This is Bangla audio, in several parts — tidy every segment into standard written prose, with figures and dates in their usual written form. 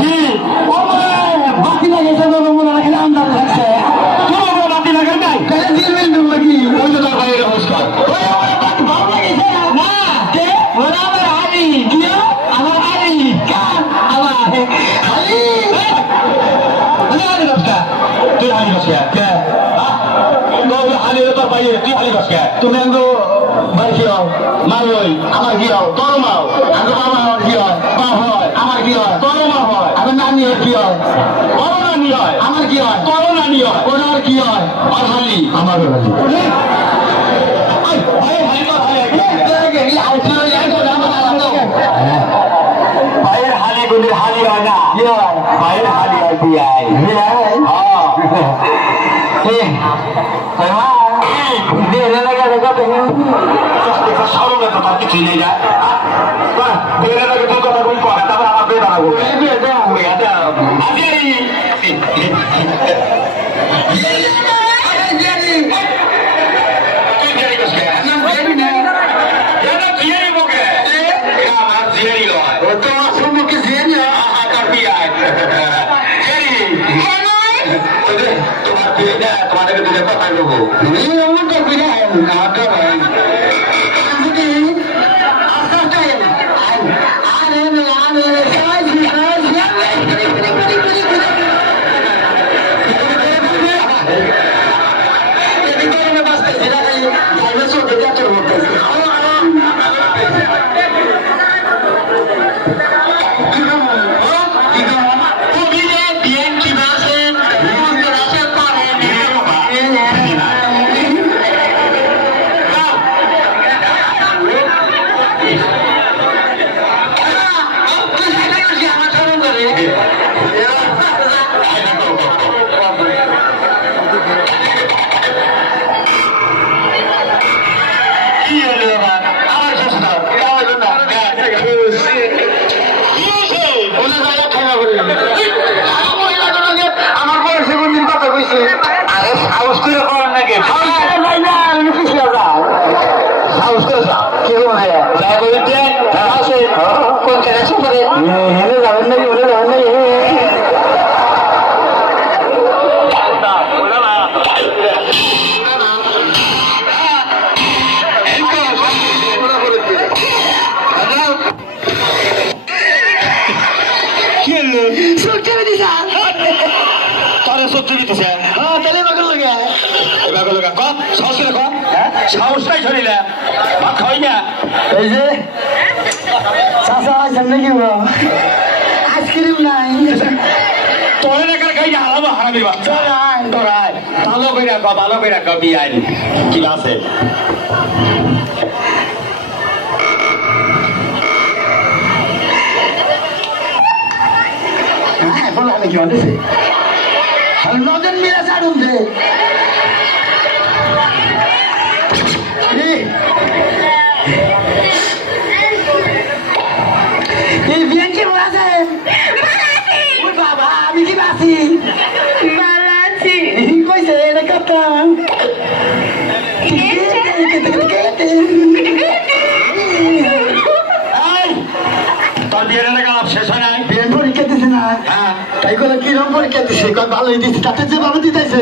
কি বাতি লাগাইছে মনে রাখলে আন্দাজ লাগছে তোমার বাতি লাগাই নাই নাকি ওই তো তার বাইরের অবস্থা ভালো লাগাইছে না কে ওরা আমার আলি কি আমার আলি কার আমার আলি তুই হালি বসে কে হালি তোর বাইরে তুই হালি বসে তুমি আঙ্গো ভাই কি হও মারই আমার কি হও তোর মাও আঙ্গো বাবা কি হয় মা হয় আমার কি হয় তোর মা হয় আমার নানি কি হয় বড় নানি হয় আমার কি হয় তোর নানি হয় ওনার কি হয় আর হালি আমার হালি ভাইয়ের হালি গুলির হালি হয় না ভাইয়ের হালি হয় বিয়াই কিছুই নেই না কথা বল করে তারপর আমার বেয়ে দাঁড়াবো তোমাদেরকে দুটো কথা দেবো সাহসটাই শরীরে ভাত খাওয়াই না এই যে চাষা আছেন নাকি আইসক্রিম নাই তোরে দেখার খাই হারাবো হারাবি বাচ্চা তোরাই ভালো করে রাখো ভালো করে রাখো বিয়াই কি আছে হ্যাঁ বলো আমি কি বলতেছি নজন মিলে ছাড়ুন দে বাবা আমি কি বাসি কইছে এটা কথা তোর বিয়ের এলাকা শেষ হয় নাই বিয়ের পরীক্ষা দিছে না তাই করে কিরম পরীক্ষা দিছে ভালোই দিচ্ছে তাতে যে ভালো দিতেছে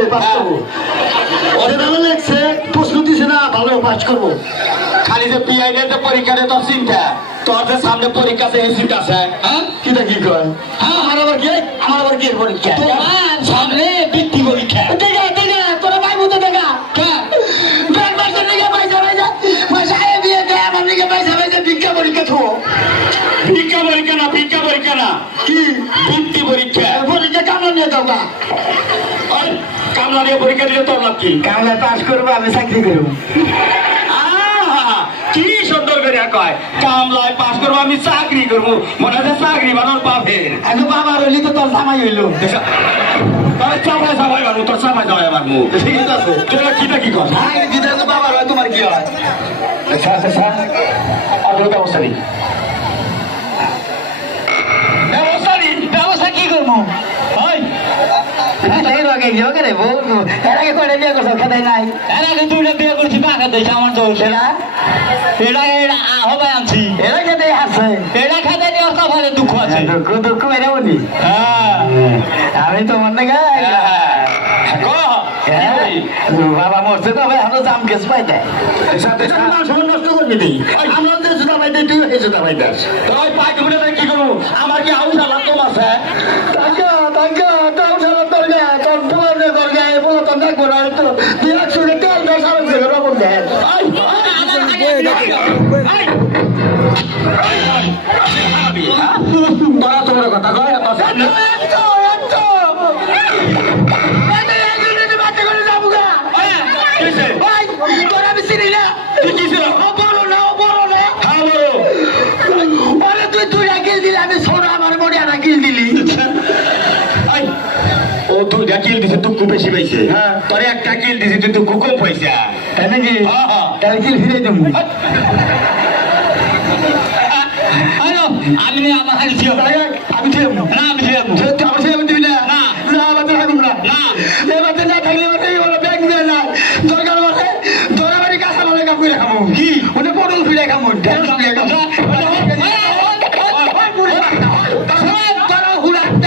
ওরে ভালো লাগছে প্রশ্ন দিছে না ভালো পাস করবো খালি যে পিআইডি এর পরীক্ষা দে তোর চিন্তা তোর যে সামনে পরীক্ষা আছে এই চিন্তা আছে হ্যাঁ কিটা কি কয় হ্যাঁ আমার আবার কি পরীক্ষা তোমার সামনে বৃত্তি পরীক্ষা দেখা তোর ভাই মতো দেখা ব্যাংক পয়সা নিয়ে পয়সা দিয়ে দে আমার নিকে পয়সা ভিক্ষা পরীক্ষা তো ভিক্ষা পরীক্ষা না কি বৃত্তি পরীক্ষা কামলা নিয়ে দাও না কামলা নিয়ে পরীক্ষা দিলে তোর লাভ কি কামলা পাস করবো আমি চাকরি করবো কি সুন্দর করে কয় কামলায় পাস করবো আমি চাকরি করবো মনে হচ্ছে চাকরি বানোর পাবেন এখন বাবা রইলি তো তোর জামাই হইলো চামাই বানু তোর চামাই জামাই বানু ঠিক আছে তোরা কিটা কি কর বাবা রয় তোমার কি হয় ব্যবস্থা নেই ব্যবস্থা কি করবো বিয়ে করছি টাকা দিয়েছে আমার চলছে না এটা হবে আনছি এটা খেতে আছে এটা খেতে নিয়ে ভালো দুঃখ আছে দুঃখ দুঃখ মেরে বলি আমি তো মনে বাবা মরছে তো ভাই আমরা জাম গেছ পাই দেয় নষ্ট করবি নি আমরা যে জুতা পাই দেয় তুই এই জুতা পাই দেয় তোর পাই ঘুরে কি করবো আমার কি আউশ আলাম তো মাসে টাকা টাকা তাও সারা তোর গায়ে তোর পুরো তোর গায়ে বলো তোর দেখবো না তো তুই একশো তেল দশ আরো থেকে রকম দেয় তোরা তোমার কথা কয় কিল দিছে তুকু বেশি পাইছে তোরে একটা কিল দিছে তুই তুকু কম পয়সা তাই নাকি তাহলে কিল ফিরে দেবো আমি আমার হাতে ছিল আমি ছিলাম না আমি ছিলাম আমার ছিলাম দিবি না না আমাদের থাকুন না না এবার না থাকলে ব্যাগ দিবে না দরকার বলে দরাবাড়ি কাঁচা বলে কাপ করে খাবো কি ওটা পটল ফিরে খাবো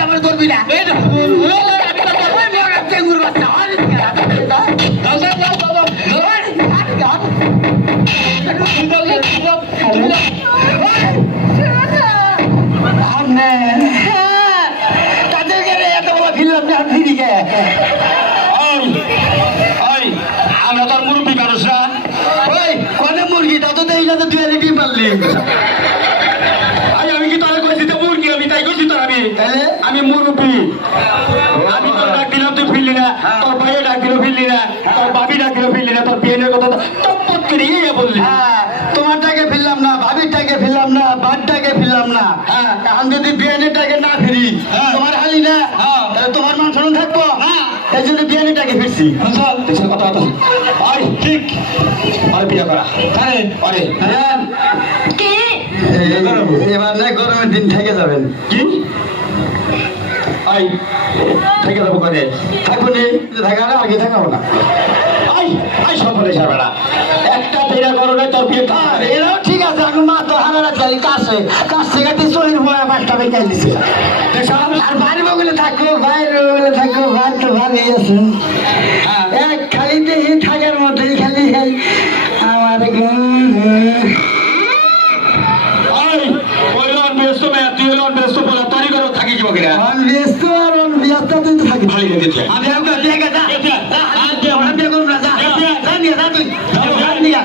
আমার ধরবি না আমরা তোর মুরব্বী মানুষ না ওই কনে মুরগি তা তো দেই না তো দুই ডিম পারলি আমি কি তোর কইছি তো মুরগি আমি তাই কইছি তো আমি মুরব্বী আমি তোর ডাক দিলাম তুই ফিরলি না তোর ভাইয়ে ডাক দিল ফিরলি না তোর বাবি ডাক দিল ফিরলি না তোর বিয়ের কথা টপট করে ইয়ে বললি তোমারটাকে ফিরলাম না ভাবিরটাকে ফিরলাম না বারটাকে ফিরলাম না এখন যদি বিয়েটাকে না ফিরি তোমার হালি না তোমার মান শোন থাকবো এই জন্য বিয়েটাকে ফিরছি কথা কথা ঠিক আর বিয়ে করা এবার না গরমের দিন থেকে যাবেন কি থেকে যাবো করে থাকবো নি থাকা না আগে থাকাবো না সফলে যাবে না একটা দেরা করো না তোর বিয়ে এরাও ঠিক আছে আমি মা তো হারারা চাই কাছে কাছে শরীর হয়ে পাঁচটা বেকাই দিছে আর বাইরে বগলে থাকো বাইরে বগলে থাকো ভাই তো ভালোই আছে এক খালি দেখি থাকার মধ্যেই খালি আমার থাকি কি বকিরা ব্যস্ত আর ব্যস্ত তুই তো থাকি ভালো দিতে আমি আমরা দেখা যা আমি বিয়ে করব না যা যা নিয়ে যা তুই নিয়ে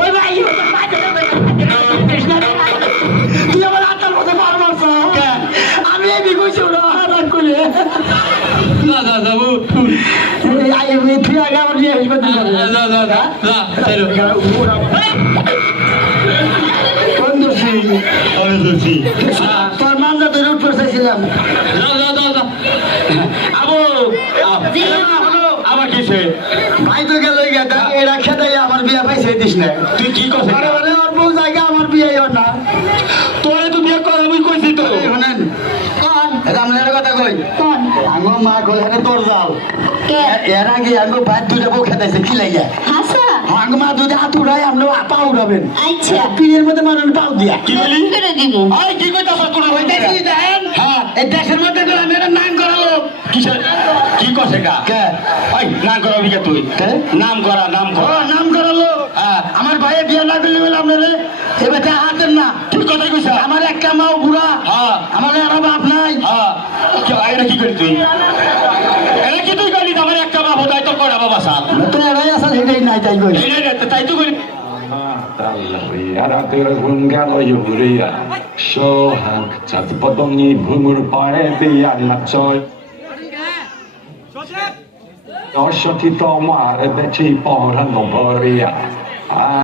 ওই ভাই তুই আমার আত্মার মধ্যে মারমাস আমি এই বিগুছি ওরা হারান করে না যা যাবো আই আমি তুই আগে আমার বিয়ে হইবে যা যা যা যা চলো তোর মামলা তো রুট করতেছিলাম আবার কিসে ভাই তো গেল এরা খেতে আমার বিয়ে পাইছে দিস না তুই কি করছিস ওর বউ জায়গা আমার বিয়ে না তোরে তুই বিয়ে কর আমি কইছি তো শোনেন রামনের কথা কই আঙ্গো মা গোলারে তোর যাও এর আগে আঙ্গো ভাত দুটা বউ খেতেছে কি লাগিয়া আঙ্গো মা দুটা হাত উড়াই আমরা পা উড়াবেন আচ্ছা পিয়ের মধ্যে মানুষ পাও দিয়া কি বলি করে দিব আই কি কইতাছ তোর হইতাছি দেন হ্যাঁ এই দেশের মধ্যে তো আমি এটা নাম করালো কিসের কি কইছে কা কে ওই নাম করাবি কে তুই নাম করা নাম করালো আমার ভাইয়ে বিয়ে না করলে বলে আপনারে এবার হাতের না তুই কথাই কইছ আমার একটা মাও বুড়া আমার আরো বাপ নাই এটা কি করি তুই এটা কি তুই করলি আমার একটা বাপ হতাই তোর করা বাবা সাল তো এরাই আসল হেডেই নাই তাই কই তাই তো করি prawdopodobnie wymór poety jak na coś. Doszło ci to ma, ci porano boria.